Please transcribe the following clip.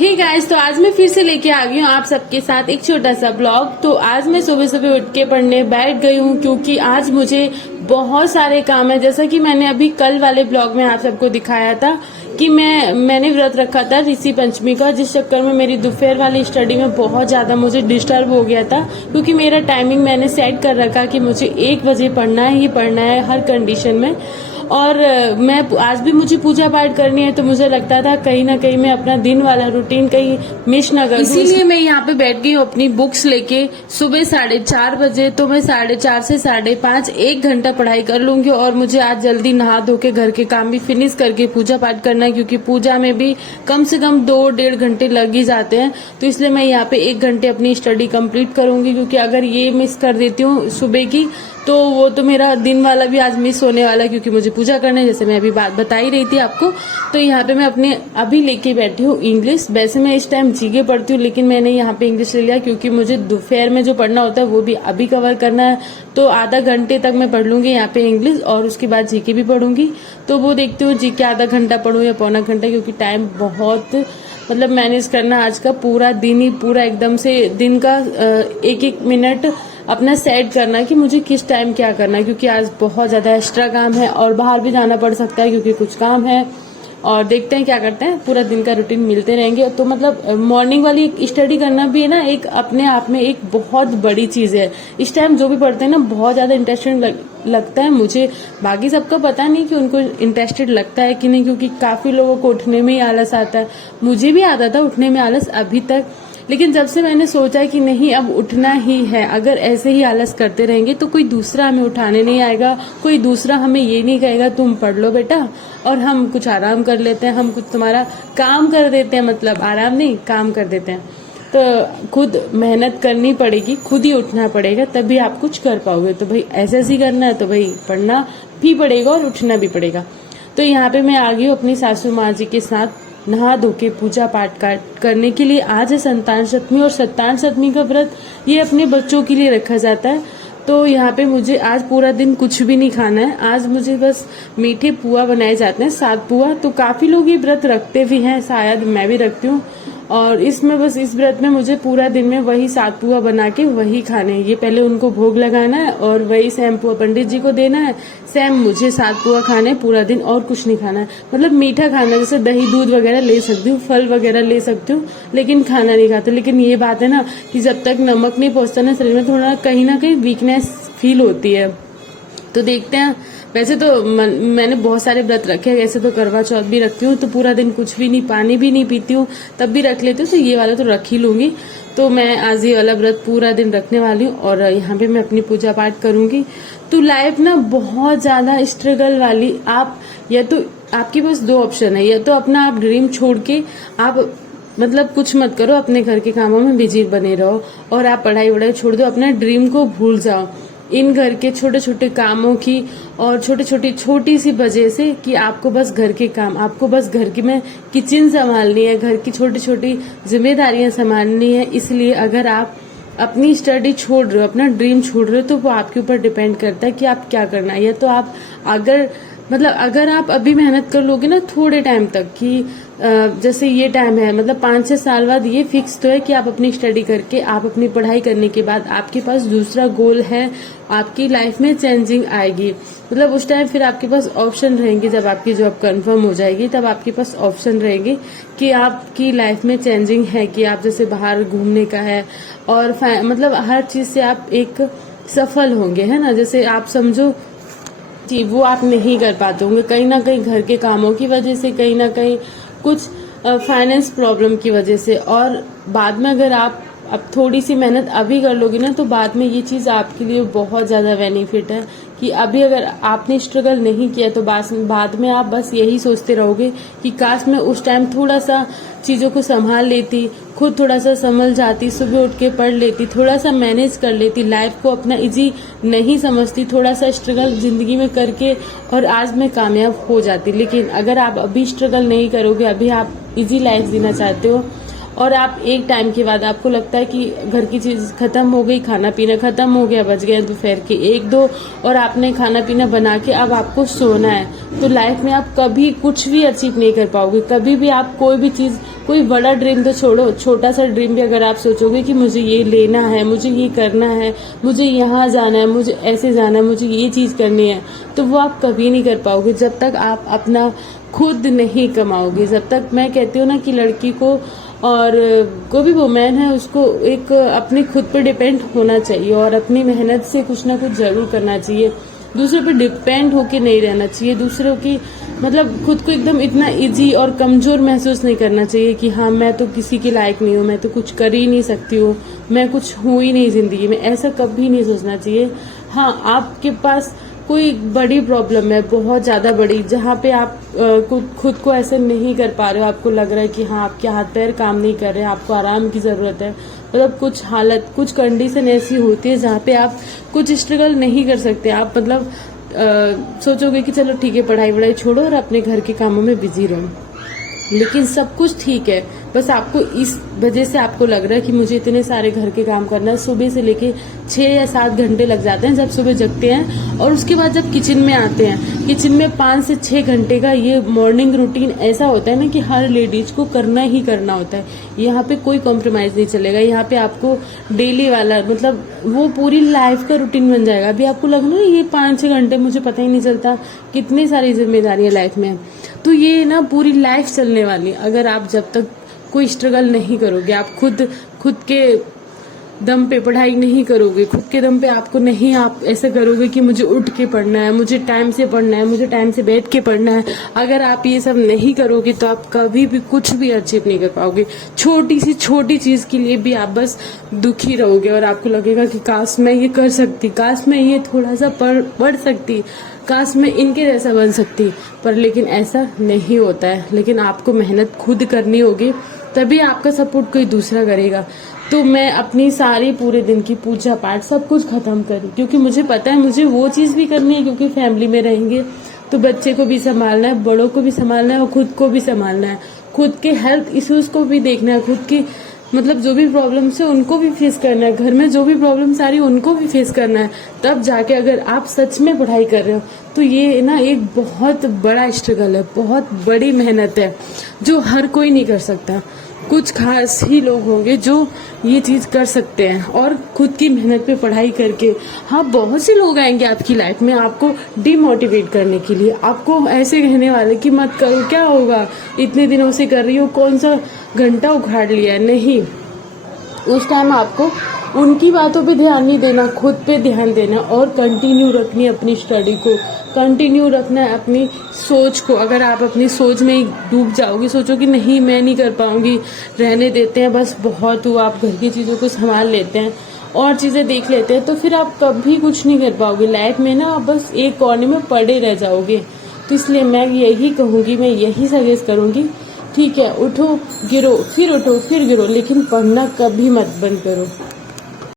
Hey guys, तो आज मैं फिर से लेके आ गई हूँ आप सबके साथ एक छोटा सा ब्लॉग। तो आज मैं सुबह सुबह उठ के पढ़ने बैठ गई हूँ क्योंकि आज मुझे बहुत सारे काम है। जैसा कि मैंने अभी कल वाले ब्लॉग में आप सबको दिखाया था कि मैंने व्रत रखा था ऋषि पंचमी का, जिस चक्कर में मेरी दोपहर वाली स्टडी में बहुत ज्यादा मुझे डिस्टर्ब हो गया था। क्योंकि मेरा टाइमिंग मैंने सेट कर रखा कि मुझे 1 बजे पढ़ना है ही पढ़ना है हर कंडीशन में। और मैं आज भी मुझे पूजा पाठ करनी है, तो मुझे लगता था कहीं ना कहीं मैं अपना दिन वाला रूटीन कहीं मिस ना कर, इसीलिए मैं यहाँ पे बैठ गई हूँ अपनी बुक्स लेके। सुबह 4:30 बजे, तो मैं 4:30 से 5:30 1 घंटा पढ़ाई कर लूंगी। और मुझे आज जल्दी नहा धो के घर के काम भी फिनिश करके पूजा पाठ करना है, क्योंकि पूजा में भी कम से कम 2-1.5 घंटे लग ही जाते हैं। तो इसलिए मैं यहाँ पे 1 घंटे अपनी स्टडी कंप्लीट करूंगी, क्योंकि अगर ये मिस कर देती हूँ सुबह की तो वो तो मेरा दिन वाला भी आज मिस होने वाला है, क्योंकि मुझे पूजा करना है, जैसे मैं अभी बात बता ही रही थी आपको। तो यहाँ पे मैं अपने अभी लेके बैठी हूँ इंग्लिश। वैसे मैं इस टाइम जीके पढ़ती हूँ, लेकिन मैंने यहाँ पे इंग्लिश ले लिया क्योंकि मुझे दोपहर में जो पढ़ना होता है वो भी अभी कवर करना है। तो आधा घंटे तक मैं पढ़ लूंगी यहाँ पे इंग्लिश, और उसके बाद जीके भी पढ़ूंगी। तो वो देखती हूँ जीके आधा घंटा पढ़ूं या पौना घंटा, क्योंकि टाइम बहुत मतलब मैनेज करना आज का पूरा दिन ही, पूरा एकदम से दिन का 1-1 मिनट अपना सेट करना कि मुझे किस टाइम क्या करना है, क्योंकि आज बहुत ज्यादा एक्स्ट्रा काम है और बाहर भी जाना पड़ सकता है क्योंकि कुछ काम है। और देखते हैं क्या करते हैं, पूरा दिन का रूटीन मिलते रहेंगे। तो मतलब मॉर्निंग वाली स्टडी करना भी है ना, एक अपने आप में एक बहुत बड़ी चीज है। इस टाइम जो भी पढ़ते हैं ना बहुत ज्यादा इंटरेस्टिंग लगता है मुझे। बाकी सबको पता नहीं कि उनको इंटरेस्टेड लगता है कि नहीं, क्योंकि काफी लोगों को उठने में ही आलस आता है। मुझे भी आता था उठने में आलस अभी तक, लेकिन जब से मैंने सोचा कि नहीं अब उठना ही है, अगर ऐसे ही आलस करते रहेंगे तो कोई दूसरा हमें उठाने नहीं आएगा, कोई दूसरा हमें ये नहीं कहेगा तुम पढ़ लो बेटा और हम कुछ आराम कर लेते हैं, हम कुछ तुम्हारा काम कर देते हैं, मतलब आराम नहीं काम कर देते हैं। तो खुद मेहनत करनी पड़ेगी, खुद ही उठना पड़ेगा, तभी आप कुछ कर पाओगे। तो भाई ऐसे ही करना है तो भाई पढ़ना भी पड़ेगा और उठना भी पड़ेगा। तो यहाँ पे मैं आ गई हूँ अपनी सासू माँ जी के साथ नहा धो के पूजा पाठ करने के लिए। आज है संतान सप्तमी, और संतान सप्तमी का व्रत ये अपने बच्चों के लिए रखा जाता है। तो यहाँ पे मुझे आज पूरा दिन कुछ भी नहीं खाना है। आज मुझे बस मीठे पुआ बनाए जाते हैं, 7 पुआ। तो काफी लोग ये व्रत रखते भी हैं, शायद मैं भी रखती हूँ। और इसमें बस इस व्रत में मुझे पूरा दिन में वही 7 पुआ बना के वही खाने हैं। ये पहले उनको भोग लगाना है और वही सेम पुआ पंडित जी को देना है, सेम मुझे 7 पुआ खाने पूरा दिन, और कुछ नहीं खाना है। मतलब मीठा खाना, जैसे दही दूध वगैरह ले सकती हूँ, फल वगैरह ले सकती हूँ, लेकिन खाना नहीं खाते। लेकिन ये बात है ना कि जब तक नमक नहीं पहुंचता ना शरीर में, थोड़ा कहीं ना कहीं वीकनेस फील होती है। तो देखते हैं। वैसे तो मैंने बहुत सारे व्रत रखे हैं, वैसे तो करवा चौथ भी रखती हूँ, तो पूरा दिन कुछ भी नहीं, पानी भी नहीं पीती हूँ, तब भी रख लेती हूँ। तो ये वाला तो रख ही लूंगी। तो मैं आज ये वाला व्रत पूरा दिन रखने वाली हूँ, और यहाँ पे मैं अपनी पूजा पाठ करूंगी। तो लाइफ ना बहुत ज्यादा स्ट्रगल वाली, आप या तो आपके पास 2 ऑप्शन है, या तो अपना आप ड्रीम छोड़ के आप मतलब कुछ मत करो, अपने घर के कामों में बिजी बने रहो और आप पढ़ाई वढ़ाई छोड़ दो, अपना ड्रीम को भूल जाओ इन घर के छोटे छोटे कामों की और छोटी सी वजह से, कि आपको बस घर के काम, आपको बस घर की में किचन संभालनी है, घर की छोटी छोटी जिम्मेदारियां संभालनी है। इसलिए अगर आप अपनी स्टडी छोड़ रहे हो, अपना ड्रीम छोड़ रहे हो, तो वो आपके ऊपर डिपेंड करता है कि आप क्या करना है। या तो आप अगर आप अभी मेहनत कर लोगे ना थोड़े टाइम तक, कि जैसे ये टाइम है, मतलब 5-6 साल बाद ये फिक्स तो है कि आप अपनी स्टडी करके, आप अपनी पढ़ाई करने के बाद आपके पास दूसरा गोल है, आपकी लाइफ में चेंजिंग आएगी। मतलब उस टाइम फिर आपके पास ऑप्शन रहेंगे, जब आपकी जॉब कंफर्म हो जाएगी तब आपके पास ऑप्शन रहेंगे कि आपकी लाइफ में चेंजिंग है, कि आप जैसे बाहर घूमने का है, और मतलब हर चीज से आप एक सफल होंगे, है ना। जैसे आप समझो कि वो आप नहीं कर पाते होंगे कहीं ना कहीं घर के कामों की वजह से, कहीं ना कहीं कुछ फाइनेंस प्रॉब्लम की वजह से। और बाद में अगर आप अब थोड़ी सी मेहनत अभी कर लोगे ना, तो बाद में ये चीज आपके लिए बहुत ज्यादा बेनिफिट है, कि अभी अगर आपने स्ट्रगल नहीं किया तो बाद में आप बस यही सोचते रहोगे कि काश मैं उस टाइम थोड़ा सा चीजों को संभाल लेती, खुद थोड़ा सा संभल जाती, सुबह उठ के पढ़ लेती, थोड़ा सा मैनेज कर लेती, लाइफ को अपना इजी नहीं समझती, थोड़ा सा स्ट्रगल जिंदगी में करके और आज मैं कामयाब हो जाती। लेकिन अगर आप अभी स्ट्रगल नहीं करोगे, अभी आप इजी लाइफ जीना चाहते हो, और आप एक टाइम के बाद आपको लगता है कि घर की चीज खत्म हो गई, खाना पीना खत्म हो गया, बज गए दोपहर के 1-2, और आपने खाना पीना बना के अब आपको सोना है, तो लाइफ में आप कभी कुछ भी अचीव नहीं कर पाओगे। कभी भी आप कोई भी चीज कोई बड़ा ड्रीम तो छोड़ो, छोटा सा ड्रीम भी अगर आप सोचोगे कि मुझे ये लेना है, मुझे ये करना है, मुझे यहाँ जाना है, मुझे ऐसे जाना है, मुझे ये चीज करनी है, तो वो आप कभी नहीं कर पाओगे जब तक आप अपना खुद नहीं कमाओगे। जब तक, मैं कहती हूँ ना कि लड़की को और कोई भी वुमेन है उसको एक अपने खुद पे डिपेंड होना चाहिए और अपनी मेहनत से कुछ ना कुछ जरूर करना चाहिए। दूसरों पे डिपेंड होके नहीं रहना चाहिए। दूसरों की मतलब खुद को एकदम इतना इजी और कमजोर महसूस नहीं करना चाहिए कि हाँ मैं तो किसी के लायक नहीं हूँ, मैं तो कुछ कर ही नहीं सकती हूँ, मैं कुछ हूँ ही नहीं जिंदगी में, ऐसा कभी नहीं सोचना चाहिए। हाँ, आपके पास कोई बड़ी प्रॉब्लम है, बहुत ज्यादा बड़ी, जहाँ पे आप खुद को ऐसे नहीं कर पा रहे हो, आपको लग रहा है कि हाँ आपके हाथ पैर काम नहीं कर रहे, आपको आराम की जरूरत है, मतलब कुछ हालत, कुछ कंडीशन ऐसी होती है जहाँ पे आप कुछ स्ट्रगल नहीं कर सकते। आप मतलब सोचोगे कि चलो ठीक है, पढ़ाई वढ़ाई छोड़ो और अपने घर के कामों में बिजी रहो, लेकिन सब कुछ ठीक है, बस आपको इस वजह से आपको लग रहा है कि मुझे इतने सारे घर के काम करना है। सुबह से लेके 6 या 7 घंटे लग जाते हैं जब सुबह जगते हैं, और उसके बाद जब किचन में आते हैं, किचन में 5 से 6 घंटे का ये मॉर्निंग रूटीन ऐसा होता है ना कि हर लेडीज को करना ही करना होता है। यहाँ पे कोई कॉम्प्रोमाइज नहीं चलेगा। यहाँ पे आपको डेली वाला मतलब वो पूरी लाइफ का रूटीन बन जाएगा। अभी आपको लग रहा है ये 5-6 घंटे मुझे पता ही नहीं चलता, कितनी सारी जिम्मेदारियां लाइफ में, तो ये ना पूरी लाइफ चलने वाली। अगर आप जब तक कोई स्ट्रगल नहीं करोगे, आप खुद के दम पे पढ़ाई नहीं करोगे, खुद के दम पे आपको नहीं, आप ऐसा करोगे कि मुझे उठ के पढ़ना है, मुझे टाइम से पढ़ना है, मुझे टाइम से बैठ के पढ़ना है, अगर आप ये सब नहीं करोगे तो आप कभी भी कुछ भी अचीव नहीं कर पाओगे। छोटी सी छोटी चीज के लिए भी आप बस दुखी रहोगे और आपको लगेगा कि काश मैं ये कर सकती, काश मैं ये थोड़ा सा पढ़ सकती, काश मैं इनके जैसा बन सकती, पर लेकिन ऐसा नहीं होता है। लेकिन आपको मेहनत खुद करनी होगी, तभी आपका सपोर्ट कोई दूसरा करेगा। तो मैं अपनी सारी पूरे दिन की पूजा पाठ सब कुछ खत्म करी, क्योंकि मुझे पता है मुझे वो चीज भी करनी है, क्योंकि फैमिली में रहेंगे तो बच्चे को भी संभालना है, बड़ों को भी संभालना है और खुद को भी संभालना है, खुद के हेल्थ इश्यूज को भी देखना है, खुद की मतलब जो भी प्रॉब्लम्स है उनको भी फेस करना है, घर में जो भी प्रॉब्लम्स आ रही है उनको भी फेस करना है। तब जाके अगर आप सच में पढ़ाई कर रहे हो तो ये ना एक बहुत बड़ा स्ट्रगल है, बहुत बड़ी मेहनत है जो हर कोई नहीं कर सकता। कुछ खास ही लोग होंगे जो ये चीज कर सकते हैं और खुद की मेहनत पे पढ़ाई करके। हाँ, बहुत से लोग आएंगे आपकी लाइफ में आपको डिमोटिवेट करने के लिए, आपको ऐसे कहने वाले कि मत करो, क्या होगा, इतने दिनों से कर रही हो, कौन सा घंटा उखाड़ लिया है। नहीं, उस टाइम आपको उनकी बातों पे ध्यान नहीं देना, खुद पे ध्यान देना और कंटिन्यू रखनी अपनी स्टडी को, कंटिन्यू रखना है अपनी सोच को। अगर आप अपनी सोच में ही डूब जाओगे, सोचो कि नहीं मैं नहीं कर पाऊंगी, रहने देते हैं, बस बहुत हुआ, आप घर की चीज़ों को संभाल लेते हैं और चीज़ें देख लेते हैं, तो फिर आप कभी कुछ नहीं कर पाओगे लाइफ में ना, आप बस एक कोने में पड़े रह जाओगे। तो इसलिए मैं यही कहूँगी, मैं यही सजेस्ट करूँगी, ठीक है, उठो गिरो, फिर उठो फिर गिरो, लेकिन पढ़ना कभी मत बंद करो।